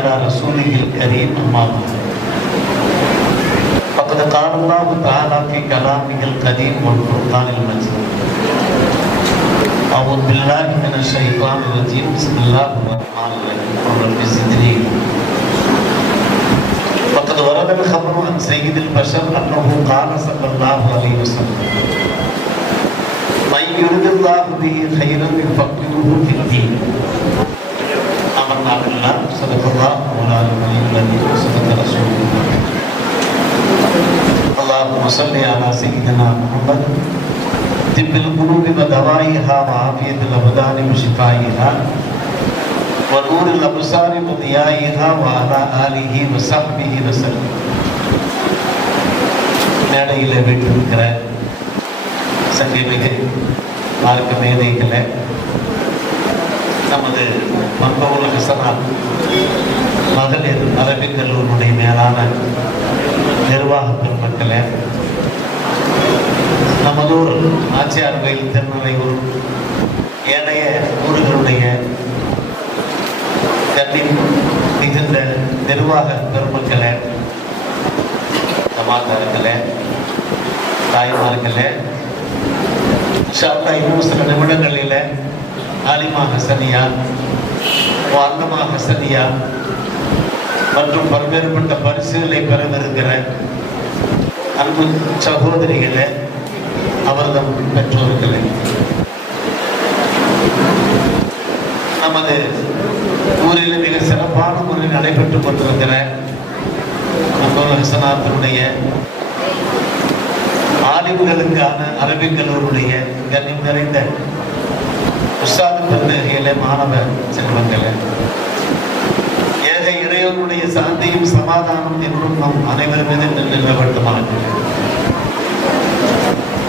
على رسوله الكريم أما بعد فقد قال الله تعالى في كلامه القديم والفرقان المجيد أعوذ بالله من الشيطان الرجيم بسم الله الرحمن الرحيم رب زدني فقد ورد الخبر عن سيد البشر أنه قال صلى الله عليه وسلم من يرد الله به خيرا يفقهه في الدين آمنا بالله صدق الله مولانا العلي وصدق رسوله اللهم صل على سيدنا محمد طب القلوب ودوائها وعافية الأبدان وشفائها ونور الأبصار وضيائها وعلى آله وصحبه وسلم. மேடையில் வீட்டிருக்கிற சங்கமிகு மார்க்க மேதைகளை நமது மன்பவுல் ஹசனாத் மகளிர் அரபிக் கல்லூரியுடைய மேலான நிர்வாக பெருமக்களை, நமதூர் நாச்சியார் கோயில் திருநறையூர் ஏனைய ஊர்களுடைய கல்வி மிகுந்த நிர்வாக பெருமக்களை, சமாதாரங்களே, தாய்மார்களே, இன்னும் சில நிமிடங்களில் ஆலிமா ஹசனியா, அன்னமா ஹசனியா மற்றும் பல்வேறுபட்ட பரிசுகளை பெறவிருக்கிற அன்பு சகோதரிகளே, அவர்தம் பெற்றோர்களே, நமது ஊரில் மிக சிறப்பான முறையில் நடைபெற்றுக் கொண்டிருக்கிற மன்பவுல் ஹசனாத்தினுடைய ஆலிம்களுக்கான அரபிக் கல்லூரியுடைய கண்ணியம் நிறைந்த உஸ்தாது பெருந்தகையிலே, மாணவ செல்வங்களே, ஏக இறைவனுடைய சாந்தியும் சமாதானம் என்றும் நம் அனைவரும் மீது நிலவட்டுமாக.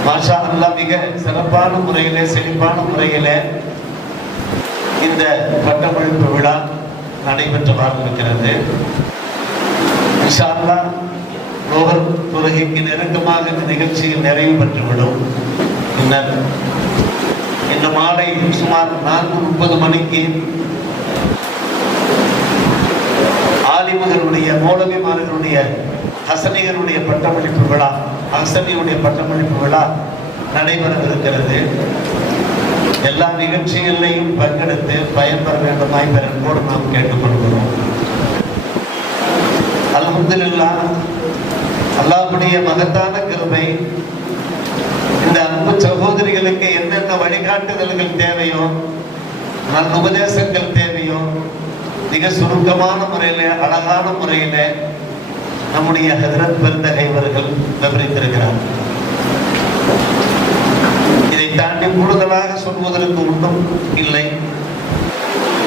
மாஷா அல்லாஹ், மிக சிறப்பான முறையிலே, செழிப்பான முறையிலே இந்த பட்டமளிப்பு விழா நடைபெற்று இருக்கிறது. இன்ஷா அல்லாஹ் லோகர் தொழுகைக்கு நெருக்கமாக இந்த நிகழ்ச்சியில் நிறைவு பெற்றுவிடும். பின்னர் இந்த மாலை சுமார் 4:30 மணிக்கு ஆலிம்களுடைய, மௌலவிமார்களுடைய, ஹசனிகளுடைய பட்டமளிப்பு விழா, ஹசனியுடைய பட்டமளிப்பு விழா நடைபெறவிருக்கிறது. எல்லா நிகழ்ச்சிகளையும் பங்கெடுத்து பயன்பெற வேண்டுமாய் பெறன்போடு நாம் கேட்டுக்கொள்கிறோம். அல்ஹம்துலில்லாஹ், அல்லாஹ்வுடைய மகத்தான கிருபை, இந்த அன்பு சகோதரிகளுக்கு என்னென்ன வழிகாட்டுதல்கள் தேவையோ, நல்ல உபதேசங்கள் தேவையோ, மிக சுருக்கமான முறையில, அழகான முறையில நம்முடைய ஹஜ்ரத் பெருந்தகை அவர்கள் விவரித்திருக்கிறார். இதை தாண்டி கூடுதலாக சொல்வதற்கு ஒன்றும் இல்லை.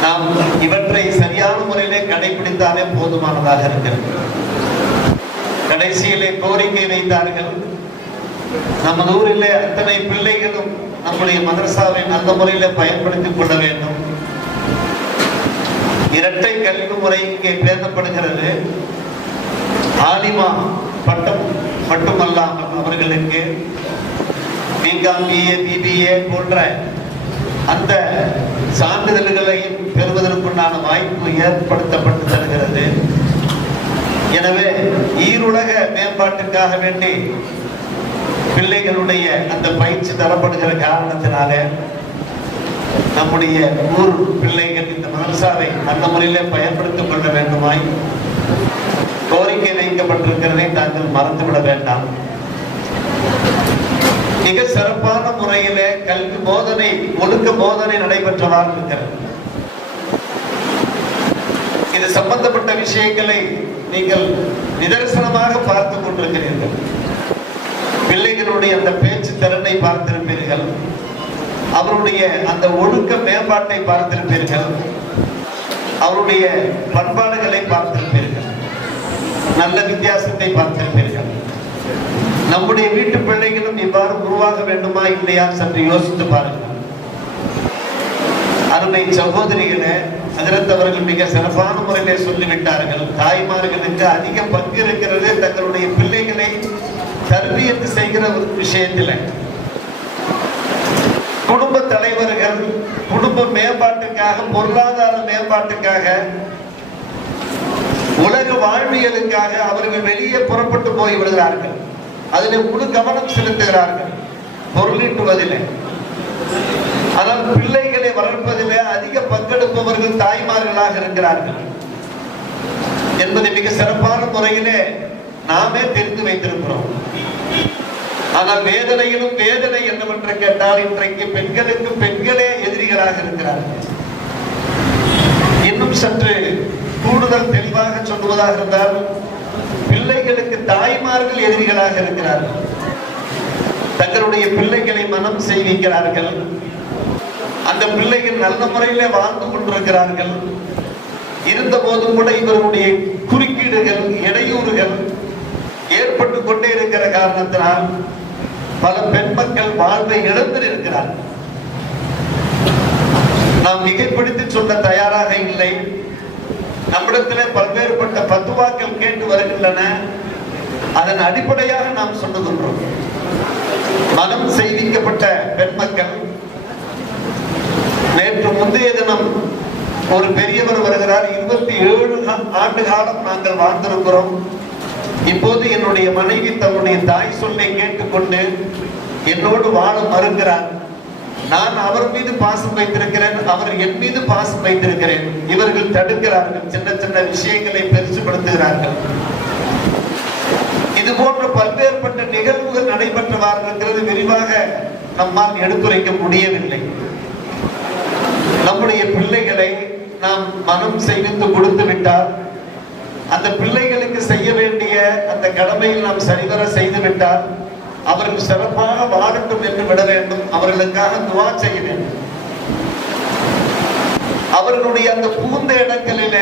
நாம் இவற்றை சரியான முறையிலே கடைபிடித்தாலே போதுமானதாக இருக்கிறது. கடைசியிலே கோரிக்கை வைத்தார்கள், நமது ஊரிலே அத்தனை பிள்ளைகளும் நம்முடைய மதரசாவை நல்ல முறையில பயன்படுத்திக் கொள்ள வேண்டும். இரட்டை கல்வி முறை இங்கே பேசப்படுகிறது. ஆலிமா பட்டம் மட்டுமல்லாமல் அவர்களுக்கு பிகாம், பிஏ, பிபிஏ போன்ற அந்த சான்றிதழ்களையும் பெறுவதற்குண்டான வாய்ப்பு ஏற்படுத்தப்பட்டு தருகிறது. எனவே ஈருலக மேம்பாட்டுக்காக வேண்டி பிள்ளைகளுடைய அந்த பயிற்சி தரப்படுகிற காரணத்தினால நம்முடைய ஊர் பிள்ளைகள் இந்த மதரசாவை நல்ல முறையிலே பயன்படுத்திக் கொள்ள வேண்டுமாய் கோரிக்கை வைக்கப்பட்டிருக்கிறதை தாங்கள் மறந்துவிட வேண்டாம். மிக சிறப்பான முறையிலே கல்வி போதனை, ஒழுக்க போதனை நடைபெற்றதாக இருக்கிறது. இது சம்பந்தப்பட்ட விஷயங்களை நீங்கள் நிதர்சனமாக பார்த்துக் கொண்டிருக்கிறீர்கள். பிள்ளைகளுடைய அந்த பேச்சு திறனை பார்த்திருப்பீர்கள், அவருடைய அந்த ஒழுக்க மேம்பாட்டை பார்த்திருப்பீர்கள், அவருடைய பண்பாடுகளை பார்த்திருப்பீர்கள், நல்ல வித்தியாசத்தை பார்த்திருப்பீர்கள். நம்முடைய வீட்டு பிள்ளைகளும் இவ்வாறு உருவாக வேண்டுமா இல்லையா சற்று யோசித்து பாருங்கள். அருமை சகோதரிகளே, ஹஜ்ரத் அவர்கள் மிக சிறப்பான முறையிலே சொல்லிவிட்டார்கள். தாய்மார்களுக்கு அதிக பங்கு இருக்கிறது தங்களுடைய பிள்ளைகளை தர்பியத்து செய்கிற ஒரு விஷயத்தில். குடும்ப தலைவர்கள் குடும்ப மேம்பாட்டுக்காக, பொருளாதார மேம்பாட்டுக்காக வாழ்வியலுக்காக அவர்கள் வெளியே புறப்பட்டு போய் விடுகிறார்கள். அதில் முழு கவனம் செலுத்துகிறார்கள் பொருளீட்டுவதில்லை. ஆனால் பிள்ளைகளை வளர்ப்பதிலே அதிக பங்கெடுப்பவர்கள் தாய்மார்களாக இருக்கிறார்கள் என்பதை மிக சிறப்பான முறையிலே நாமே தெரிந்து வைத்திருக்கிறோம். ஆனால் வேதனையிலும் வேதனை என்னவென்று கேட்டால் இன்றைக்கு பெண்களுக்கு பெண்களே எதிரிகளாக இருக்கிறார்கள். இன்னும் சற்று கூடுதல் தெளிவாக சொல்லுவதாக இருந்தால் பிள்ளைகளுக்கு தாய்மார்கள் எதிரிகளாக இருக்கிறார்கள். தங்களுடைய பிள்ளைகளை மனம் செய்விக்கிறார்கள். அந்த பிள்ளைகள் நல்ல முறையிலே வாழ்ந்து கொண்டிருக்கிறார்கள். இருந்த போதும் கூட இவர்களுடைய குறுக்கீடுகள், இடையூறுகள் ஏற்பட்டு கொண்டே இருக்கிற காரணத்தினால் பல பெண் மக்கள் வாழ்வை இழந்து இருக்கிறார்கள். நாம் மிகைப்படுத்தி சொல்ல தயாராக இல்லை. நம்மிடத்திலே பல்வேறுபட்ட பத்துவாக்கள் கேட்டு வருகின்றன. அதன் அடிப்படையாக நாம் சொல்லுகின்றோம். மனம் செய்விக்கப்பட்ட பெண் மக்கள், நேற்று முந்தைய தினம் ஒரு பெரியவர் வருகிறார். 27 ஆண்டு காலம் நாங்கள் வாழ்ந்திருக்கிறோம். இப்போது என்னுடைய மனைவி தன்னுடைய தாய் சொல்லை கேட்டுக்கொண்டு என்னோடு வாழ மறுக்கிறார். நான் அவர் மீது பாசம் வைத்திருக்கிறேன், அவர் என் மீது பாசம் வைத்திருக்கிறேன். இவர்கள் தடுக்கிறார்கள், சின்ன சின்ன விஷயங்களை பெருசுபடுத்துகிறார்கள். இது போன்ற பல்வேறுபட்ட நிகழ்வுகள் நடைபெற்றவாறு விரிவாக நம்மால் எடுத்துரைக்க முடியவில்லை. நம்முடைய பிள்ளைகளை நாம் மனம் செய்வித்து கொடுத்து விட்டால், அந்த பிள்ளைகளுக்கு செய்ய வேண்டிய அந்த கடமையில் நாம் சரிவர செய்து விட்டால் அவர்கள் சிறப்பாக வாழட்டும் என்று விட வேண்டும். அவர்களுக்காக துவா செய்ய வேண்டும். அவர்களுடைய அந்த புகுந்த இடங்களில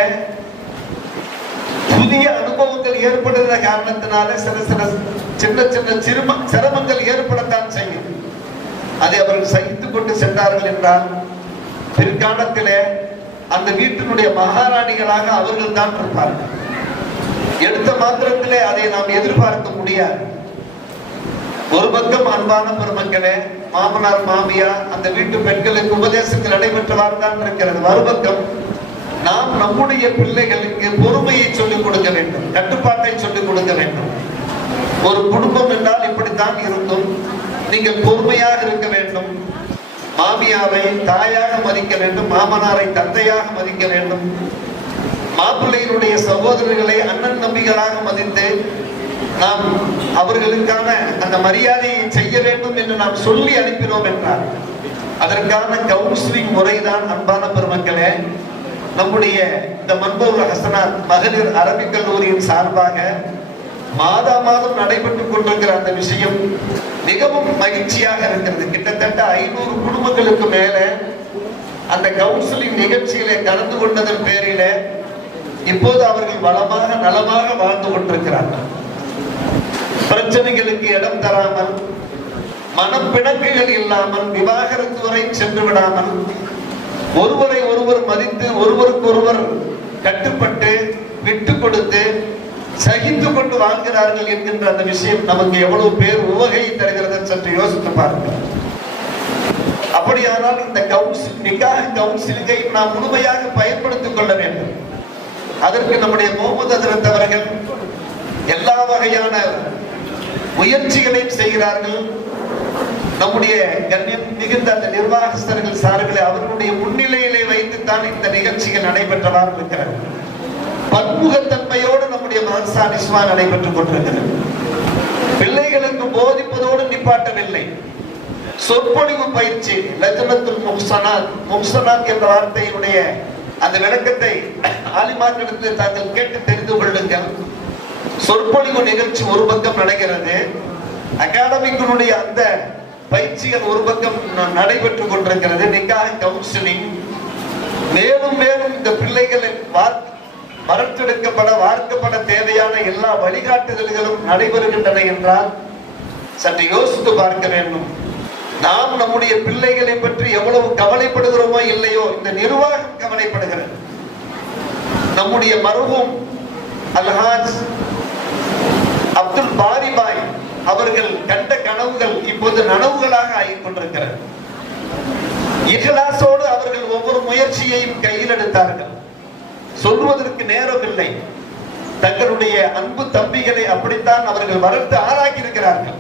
புதிய அனுபவங்கள் ஏற்படுகிற காரணத்தினால சில சின்ன சிரமங்கள் ஏற்படத்தான் செய்யும். அதை அவர்கள் சகித்துக் கொண்டு சென்றார்கள் என்றால் பிற்காலத்திலே அந்த வீட்டினுடைய மகாராணிகளாக அவர்கள் தான் இருப்பார்கள். எடுத்த மாத்திரத்திலே அதை நாம் எதிர்பார்க்க முடியாது. ஒரு பக்கம் அன்பான பெருமக்களே, மாமனார் மாமியார் அந்த வீட்டு பெண்களுக்கு உபதேசங்கள் நடைபெற்றவாறு தான் இருக்கிறது. மறுபக்கம் நாம் நம்முடைய பிள்ளைகளுக்கு பொறுமையை சொல்லிக் கொடுக்க வேண்டும், கட்டுப்பாட்டை சொல்லிக் கொடுக்க வேண்டும். ஒரு குடும்பம் என்றால் இப்படித்தான் இருக்கும். நீங்கள் பொறுமையாக இருக்க வேண்டும். மாமியாரை தாயாக மதிக்க வேண்டும், மாமனாரை தந்தையாக மதிக்க வேண்டும். மாப்பிள்ளையினுடைய சகோதரர்களை அண்ணன் தம்பிகளாக மதித்து நாம் அவர்களுக்கான அந்த மரியாதையை செய்ய வேண்டும் என்று நாம் சொல்லி அனுப்பினோம் என்றார். அதற்கான கவுன்சிலிங் முறைதான் அன்பான பெருமக்களே நம்முடைய இந்த மன்பூர் ஹசனாத் மகளிர் அரபிக் கல்லூரியின் சார்பாக மாதம் நடைபெற்றுக் கொண்டிருக்கிற அந்த விஷயம் மிகவும் மகிழ்ச்சியாக இருக்கிறது. கிட்டத்தட்ட 500 குடும்பங்களுக்கு மேல அந்த கவுன்சிலிங் நிகழ்ச்சியிலே கலந்து கொண்டதன் பேரில இப்போது அவர்கள் வளமாக நலமாக வாழ்ந்து கொண்டிருக்கிறார்கள். பிரச்சனைகளுக்கு இடம் தராமல், மனப்பிணக்குகள் இல்லாமல், விவாகரத்து வரை சென்று விடாமல், ஒருவரை ஒருவர் மதித்து ஒருவருக்கு ஒருவர் கட்டுப்பட்டு விட்டு கொடுத்து சகித்து கொண்டு வாழ்கிறார்கள் என்கின்ற அந்த விஷயம் நமக்கு எவ்வளவு பேர் உவகை தருகிறது சற்று யோசித்து பாருங்கள். அப்படியானால் இந்த கவுன்சிலிங்கை நாம் முழுமையாக பயன்படுத்திக் கொள்ள வேண்டும். அதற்கு நம்முடைய முகமது ஹஜ்ரத் அவர்கள் எல்லா வகையான முயற்சிகளையும் செய்கிறார்கள். நம்முடைய கண்ணியம் மிகுந்த அந்த நிர்வாகஸ்தர்கள் சார்பில் அவர்களுடைய முன்னிலையிலே வைத்துத்தான் இந்த நிகழ்ச்சிகள் நடைபெற்றவாறு இருக்கிறது. பன்முகத்தன்மையோடு நம்முடைய மதரசா நிஸ்வா நடைபெற்றுக் கொண்டிருக்கிறது. பிள்ளைகளுக்கு போதிப்பதோடு நிப்பாட்டவில்லை. சொற்பொழிவு பயிற்சி, லஜ்னத்துல் முஹ்சனாத் என்ற வார்த்தையினுடைய அந்த விளக்கத்தை ஆலிமார்களிடத்தில் தாங்கள் கேட்டு தெரிந்து கொள்ளுங்கள். சொற்பொழிவு நிகழ்ச்சி ஒரு பக்கம் நடக்கிறது, அகாடமிக்கினுடைய அந்த பயிற்சிகள் ஒரு பக்கம் நடைபெற்றுக் கொண்டிருக்கிறது. நிக்காஹ் கவுன்சிலிங் மேலும் மேலும் இந்த பிள்ளைகளை வளர்த்தெடுக்கப்பட வார்க்கப்பட தேவையான எல்லா வழிகாட்டுதல்களும் நடைபெறுகின்றன என்றால் சற்று யோசித்து பார்க்க வேண்டும். நாம் நம்முடைய பிள்ளைகளை பற்றி எவ்வளவு கவலைப்படுகிறோமோ இல்லையோ, இந்த நிர்வாகம் கவலைப்படுகிறது. நம்முடைய மருகும் அல்ஹாஜ் அப்துல் பாரி பாய் அவர்கள் கண்ட கனவுகள் இப்போது நனவுகளாக ஆகிக் கொண்டிருக்கிறது. இஹ்லாஸோடு அவர்கள் ஒவ்வொரு முயற்சியையும் கையில் எடுத்தார்கள். சொல்வதற்கு நேரம் இல்லை. தங்களுடைய அன்பு தம்பிகளை அப்படித்தான் அவர்கள் வளர்த்து ஆளாக்கி இருக்கிறார்கள்.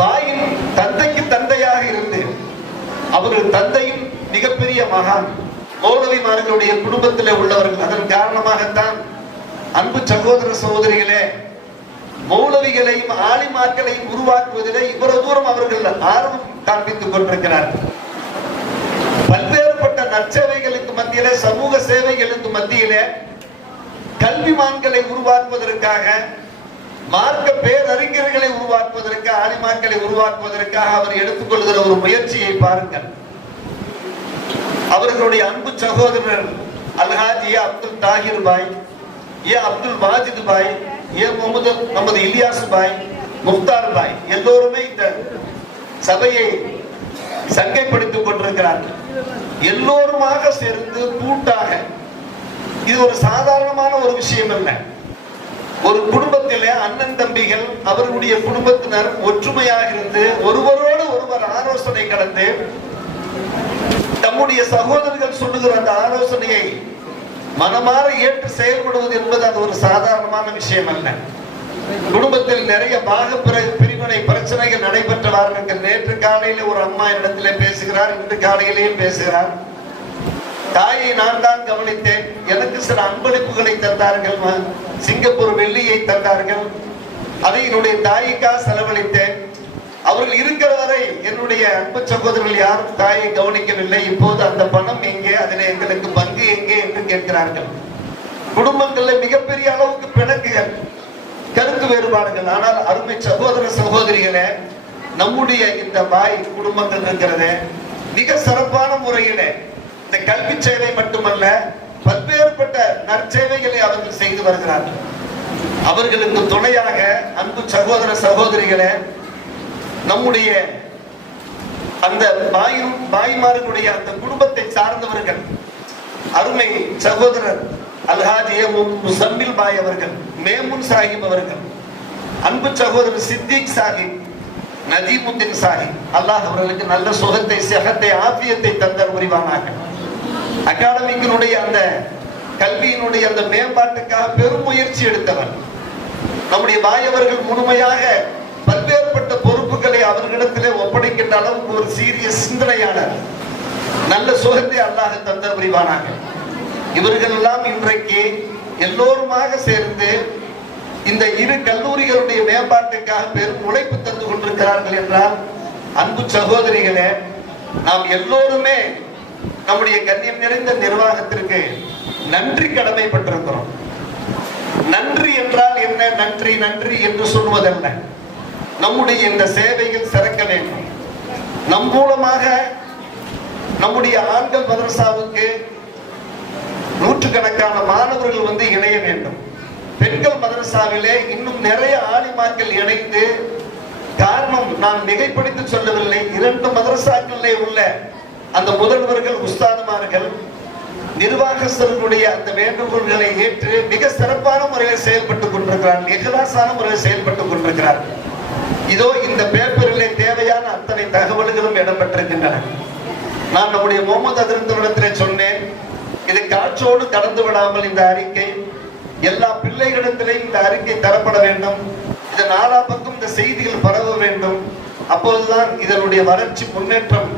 வாயின் தந்தைக்கு தந்தையாக இருந்து அவர்கள் தந்தையும் மிகப்பெரிய மகான் மௌலவிமார்களுடைய குடும்பத்தில் உள்ளவர்கள். அதன் காரணமாகத்தான் அன்பு சகோதர சகோதரிகளே, மௌலவிகளையும் ஆலிமாக்களையும் உருவாக்குவதிலே இவ்வளவு தூரம் அவர்கள் ஆர்வம் காண்பித்துக் கொண்டிருக்கிறார்கள். பல்வேறுபட்ட நற்சேவைகளுக்கு மத்தியிலே, சமூக சேவைகளுக்கு மத்தியிலே கல்விமான்களை உருவாக்குவதற்காக, மார்க்க பேரறிஞர்களை உருவாக்குவதற்காக, ஆலிமாக்களை உருவாக்குவதற்காக அவர் எடுத்துக்கொள்கிற ஒரு முயற்சியை பாருங்கள். அவர்களுடைய அன்பு சகோதரர் அல்ஹாஜி அப்துல் தாஹிர் பாய், அப்துல் வாஜித் பாய், முகமது இலியாஸ் பாய், முக்தார் பாய் எல்லோருமே இந்த சபையை சங்கைப்படுத்திக் கொண்டிருக்கிறார்கள். எல்லோருமாக சேர்ந்து கூட்டாக, இது ஒரு சாதாரணமான ஒரு விஷயம் அல்ல. ஒரு குடும்பத்திலே அண்ணன் தம்பிகள் அவர்களுடைய குடும்பத்தினர் ஒற்றுமையாக இருந்து ஒருவரோடு ஒருவர் ஆலோசனை கடந்து தம்முடைய சகோதரர்கள் சொல்லுகிற அந்த ஆலோசனையை மனமாற ஏற்று செயல்படுவது என்பது அது ஒரு சாதாரணமான விஷயம் அல்ல. குடும்பத்தில் நிறைய பாக பிரிவினை பிரச்சனைகள் நடைபெற்று வாருங்கள். நேற்று காலையில ஒரு அம்மா இடத்திலே பேசுகிறார், இன்று காலையிலேயும் பேசுகிறார். தாயை நான் தான் கவனித்தேன், எனக்கு சில அன்பளிப்புகளை தந்தார்கள், சிங்கப்பூர் வெள்ளியை தந்தார்கள், அதை என்னுடைய தாய்க்காக செலவழித்தேன். அவர்கள் இருக்கிற வரை என்னுடைய அன்பு சகோதரர்கள் யாரும் தாயை கவனிக்கவில்லை. இப்போது அந்த பணம் எங்கே, அதில் எங்களுக்கு பங்கு எங்கே என்று கேட்கிறார்கள். குடும்பங்கள்ல மிகப்பெரிய அளவுக்கு பிணக்குகள், கருத்து வேறுபாடுகள். ஆனால் அருமை சகோதர சகோதரிகளே, நம்முடைய இந்த பாய் குடும்பங்கள் இருக்கிறது மிக சிறப்பான முறையில இந்த கல்வி சேவை மட்டுமல்ல, பல்வேறுபட்ட நற்சேவைகளை அவர்கள் செய்து வருகிறார்கள். அவர்களுக்கு துணையாக அன்பு சகோதர சகோதரிகளே, நம்முடைய அந்த பாய்மார்களுடைய அந்த குடும்பத்தை சார்ந்தவர்கள் அருமை சகோதரர் அல்ஹாஜி முசம்மில் பாய் அவர்கள், மேமுன் சாஹிப் அவர்கள், அன்பு சகோதரர் சித்திக் சாஹிப், நஜீமுத்தீன் சாஹிப், அல்லாஹ் அவர்களுக்கு நல்ல சுகத்தை, சிஹத்தை, ஆஃபியத்தை தந்தர் புரிவானாக. அகாடமிக்கினுடைய அந்த கல்வியினுடைய அந்த மேம்பாட்டுக்காக பெரும் முயற்சி எடுத்தவர் நம்முடைய பாய் அவர்கள். முழுமையாக பல்வேறுபட்ட பொறுப்புகளை அவர்களிடத்திலே ஒப்படைக்கின்ற அளவுக்கு ஒரு சீரியஸ் சிந்தனையாளர், நல்ல சுகத்தை அல்லாஹ் தந்தர் புரிவானாக. இவர்கள் எல்லாம் இன்றைக்கு எல்லோருமாக சேர்ந்து இந்த இரு கல்லூரிகளுடைய மேம்பாட்டுக்காக பெரும் உழைப்பு தந்து கொண்டிருக்கிறார்கள் என்றால், அன்பு சகோதரிகளே, நாம் எல்லோருமே நம்முடைய கண்ணியம் நிறைந்த நிர்வாகத்திற்கு நன்றி கடமைப்பட்டிருக்கிறோம். நன்றி என்றால் என்ன? நன்றி நன்றி என்று சொல்வதல்ல, நம்முடைய இந்த சேவைகள் சிறக்க வேண்டும். நம் மூலமாக நம்முடைய ஆண்கள் மதரசாவுக்கு நூற்றுக்கணக்கான மாணவர்கள் வந்து இணைய வேண்டும். பெண்கள் மதரசாவிலே இன்னும் நிறைய ஆலிமாக்கள் இணைந்து, காரணம் நான் மிகைப்படுத்தி சொல்லவில்லை, 2 மதரசாக்களிலே உள்ள அந்த முதல்வர்கள், உஸ்தாதுமார்கள், நிர்வாகஸ்தர்களுடைய அந்த வேண்டுகோள்களை ஏற்று மிக சிறப்பான முறையில் செயல்பட்டுக் கொண்டிருக்கிறார்கள், இஹ்லாஸான முறையில் செயல்பட்டுக் கொண்டிருக்கிறார்கள். இதோ இந்த பேப்பரிலே தேவையான அத்தனை தகவல்களும் இடம்பெற்றிருக்கின்றன. நான் நம்முடைய முகமது அதிர்ந்தவரிடத்திலே சொன்னேன், இது காற்றோடு கடந்து விடாமல் இந்த அறிக்கை எல்லா பிள்ளைகளிடத்திலேயும் இந்த அறிக்கை தரப்பட வேண்டும். இது நாலா பக்கம் இந்த செய்திகள் பரவ வேண்டும். அப்போதுதான் இதனுடைய வளர்ச்சி, முன்னேற்றம்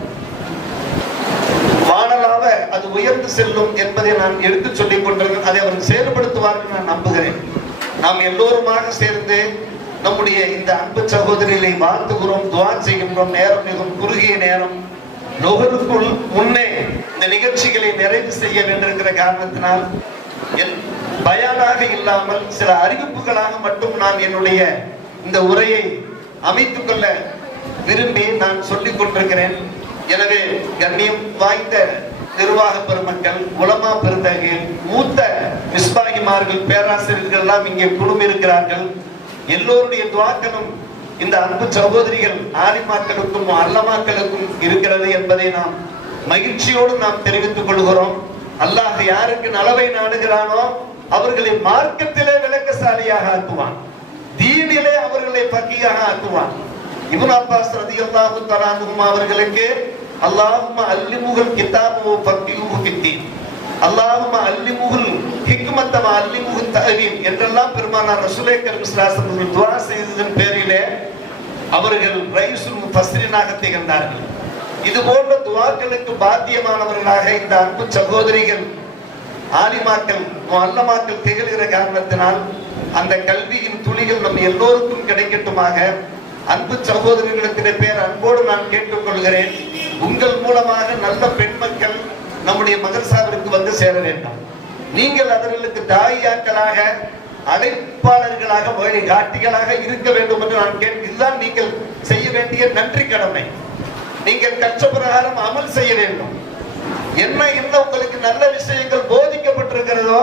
வானலாக அது உயர்ந்து செல்லும் என்பதை நான் எடுத்து சொல்லிக் கொண்டிருக்கிறேன். அதை அவர்கள் செயல்படுத்துவார்கள் நான் நம்புகிறேன். நாம் எல்லோருமாக சேர்ந்து நம்முடைய இந்த அன்பு சகோதரிகளை வாழ்த்துகிறோம், துவா செய்கின்றோம். நேரம் மிகவும் குறுகிய நேரம், நுகருக்குள் முன்னே இந்த நிகழ்ச்சிகளை நிறைவு செய்ய வேண்டியிருக்கிற காரணத்தினால் பயானாக இல்லாமல் சில அறிவிப்புகளாக மட்டும் நான் என்னுடைய இந்த உரையை அமைத்துக் கொள்ள விரும்பி நான் சொல்லிக் கொண்டிருக்கிறேன். எனவே கண்ணியம் வாய்ந்த நிர்வாக பெருமக்கள், உலமா பெருந்தகைகள், மூத்த மிஸ்பாகிமார்கள், பேராசிரியர்கள் எல்லாம் இங்கே குழுமி இருக்கிறார்கள். எல்லோருடைய துவாக்களும் இந்த அன்பு சகோதரிகள் ஆலிமாக்களுக்கும் அல்லமாக்களுக்கும் இருக்கிறது என்பதை நாம் மகிழ்ச்சியோடு நாம் தெரிவித்துக் கொள்கிறோம். அல்லாஹ் யாருக்கு நலவை நாடுகிறானோ அவர்களை மார்க்கத்திலே விளக்கசாலியாக ஆக்குவான், தீனிலே அவர்களை பக்கியாக ஆக்குவான். இப்னு அப்பாஸ் ரலியல்லாஹு தஆலா அன்ஹுமா அவர்களுக்கு அல்லாஹும்ம அல்லிமுல் கிதாபு வஃகிஹு ஃபித்தீன், அல்லாஹும்ம அல்லிமுஹுல் ஹிக்மத்த வ அல்லிமுஹுத் தஅவீல் என்றெல்லாம் பெருமானார் ரசூலே கரீம் ஸல்லல்லாஹு அலைஹி வஸல்லம் துஆ செய்ததன் பேரிலே அவர்கள் ரைசுல் முஃபஸ்ஸிரீனாக திகழ்ந்தார்கள். இது போன்ற துஆக்களுக்கு பாத்தியமானவர்களாக இந்த அன்பு சகோதரிகள் ஆலிமாக்கள் முஅல்லமாக்கள் திகழ்கிற காரணத்தினால் அந்த கல்வியின் துளிகள் நம் எல்லோருக்கும் கிடைக்கட்டுமாக அன்பு சகோதரிகளிடத்திலே பேர் அன்போடு நான் கேட்டுக்கொள்கிறேன். உங்கள் மூலமாக நல்ல பெண் மக்கள் நம்முடைய மதரசாவிற்கு வந்து சேர வேண்டும். நீங்கள் அவர்களுக்கு தாயாக்களாக அழைப்பாளர்களாக வழிகாட்டிகளாக இருக்க வேண்டும் என்று நான் இதுதான் நீங்கள் செய்ய வேண்டிய நன்றி கடமை. நீங்கள் கற்ற பிரகாரம் அமல் செய்ய வேண்டும். என்ன உங்களுக்கு நல்ல விஷயங்கள் போதிக்கப்பட்டிருக்கிறதோ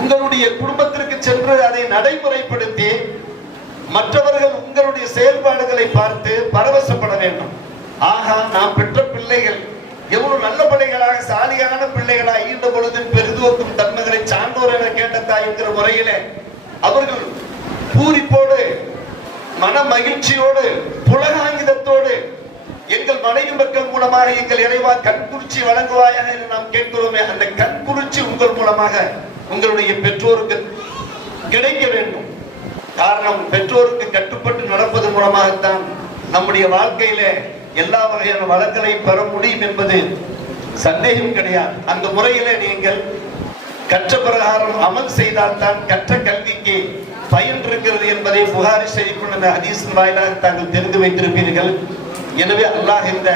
உங்களுடைய குடும்பத்திற்கு சென்று அதை நடைமுறைப்படுத்தி மற்றவர்கள் உங்களுடைய செயல்பாடுகளை பார்த்து பரவசப்பட வேண்டும். ஆகா, நாம் பெற்ற பிள்ளைகள் எவ்வளவு நல்ல பிள்ளைகளாக சாலியான பிள்ளைகளாக ஈண்ட பொழுது பெரிதுவக்கும் தன்மைகளை சான்றோர் என கேட்டதா என்கிற முறையிலே அவர்கள் பூரிப்போடு மன மகிழ்ச்சியோடு புலகாங்கிதத்தோடு எங்கள் மனைவி மக்கள் மூலமாக எங்கள் இறைவா கண்குறிச்சி வழங்குவாயாக என்று நாம் கேட்கிறோமே, அந்த கண்குறிச்சி உங்கள் மூலமாக உங்களுடைய பெற்றோருக்கு கிடைக்க வேண்டும். காரணம், பெற்றோருக்கு கட்டுப்பட்டு நடப்பது மூலமாகத்தான் நம்முடைய வாழ்க்கையில எல்லா வகையான வளங்களை பெற முடியும் என்பது சந்தேகம் கிடையாது. அந்த முறையில நீங்கள் கற்ற பிரகாரம் அமல் செய்தால் தான் கற்ற கல்விக்கு பயன் இருக்கிறது என்பதை புகாரி செய்திக்குள்ள ஹதீஸின் வாயிலாக தாங்கள் தெரிந்து வைத்திருப்பீர்கள். எனவே அல்லாஹ் இந்த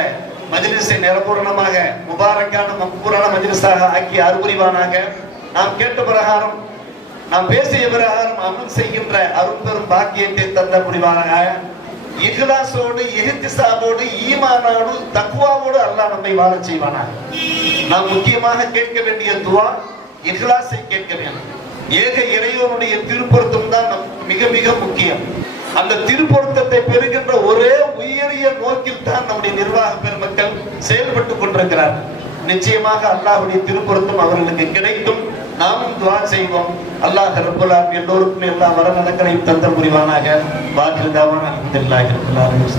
மஜ்லிஸை நிரபூரணமாக முபாரக்கான மக்பூரான மஜ்லிஸாக ஆக்கி அருள்புரிவானாக. நாம் கேட்ட பிரகாரம் நாம் பேசிய பிரகாரம் அமல் செய்கின்ற அருட்பெரும் பாக்கியத்தை தந்த புரிவானாக. இஹ்லாஸோடு இஹ்திஸாபோடு ஈமானோடு தக்வாவோடு அல்லாஹ் நம்மை வாழ செய்வானாக. நாம் முக்கியமாக கேட்க வேண்டிய துஆ இஹ்லாஸை கேட்க வேண்டும். ஏக இறைவனுடைய திருப்பொருத்தம் தான் மிக மிக முக்கியம். அந்த திருப்பொருத்தத்தை பெறுகின்ற ஒரே உயரிய நோக்கில் தான் நம்முடைய நிர்வாக பெருமக்கள் செயல்பட்டு கொண்டிருக்கிறார்கள். நிச்சயமாக அல்லாஹ்வுடைய திருப்பொருத்தம் அவர்களுக்கு கிடைக்கும். நாமும் துஆ செய்வோம். அல்லாஹ் ரப்பல் ஆலமீன் எல்லோருக்கும் எல்லா வரநலங்களையும் தந்த புரிவானாக. வாஹிர் தாவானா அல்ஹம்துலில்லாஹி ரப்பில் ஆலமீன்.